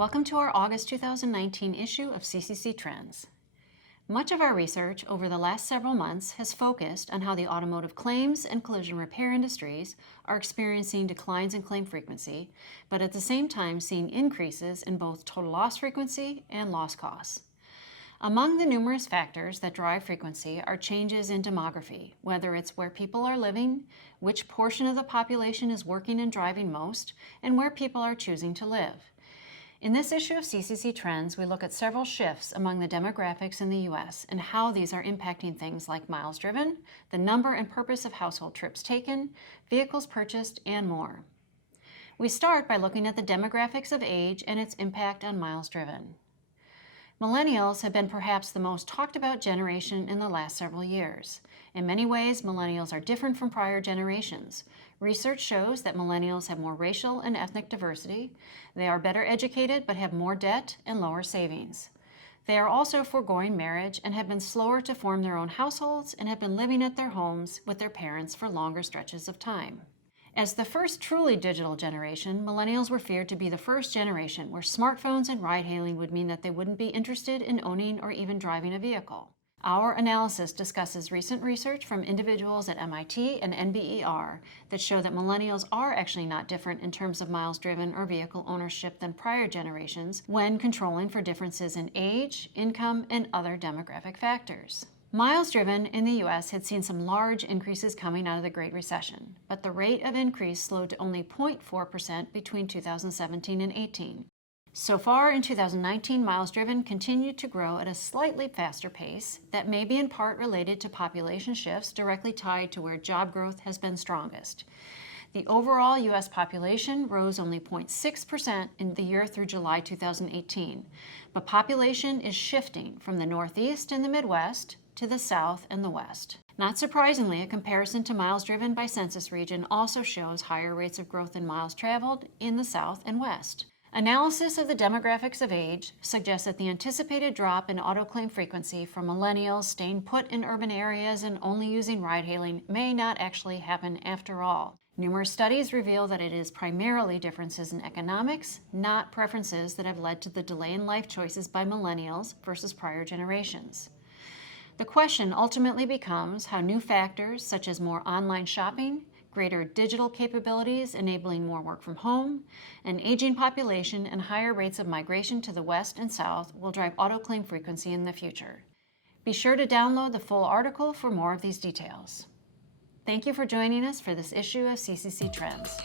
Welcome to our August 2019 issue of CCC Trends. Much of our research over the last several months has focused on how the automotive claims and collision repair industries are experiencing declines in claim frequency, but at the same time seeing increases in both total loss frequency and loss costs. Among the numerous factors that drive frequency are changes in demography, whether it's where people are living, which portion of the population is working and driving most, and where people are choosing to live. In this issue of CCC Trends, we look at several shifts among the demographics in the U.S. and how these are impacting things like miles driven, the number and purpose of household trips taken, vehicles purchased, and more. We start by looking at the demographics of age and its impact on miles driven. Millennials have been perhaps the most talked about generation in the last several years. In many ways, millennials are different from prior generations. Research shows that millennials have more racial and ethnic diversity. They are better educated but have more debt and lower savings. They are also foregoing marriage and have been slower to form their own households and have been living at their homes with their parents for longer stretches of time. As the first truly digital generation, millennials were feared to be the first generation where smartphones and ride-hailing would mean that they wouldn't be interested in owning or even driving a vehicle. Our analysis discusses recent research from individuals at MIT and NBER that show that millennials are actually not different in terms of miles driven or vehicle ownership than prior generations when controlling for differences in age, income, and other demographic factors. Miles driven in the U.S. had seen some large increases coming out of the Great Recession, but the rate of increase slowed to only 0.4% between 2017 and 18. So far in 2019, miles driven continued to grow at a slightly faster pace that may be in part related to population shifts directly tied to where job growth has been strongest. The overall U.S. population rose only 0.6% in the year through July 2018, but population is shifting from the Northeast and the Midwest to the South and the West. Not surprisingly, a comparison to miles driven by census region also shows higher rates of growth in miles traveled in the South and West. Analysis of the demographics of age suggests that the anticipated drop in auto claim frequency from millennials staying put in urban areas and only using ride-hailing may not actually happen after all. Numerous studies reveal that it is primarily differences in economics, not preferences, that have led to the delay in life choices by millennials versus prior generations. The question ultimately becomes how new factors such as more online shopping, greater digital capabilities enabling more work from home, an aging population, and higher rates of migration to the West and South will drive auto claim frequency in the future. Be sure to download the full article for more of these details. Thank you for joining us for this issue of CCC Trends.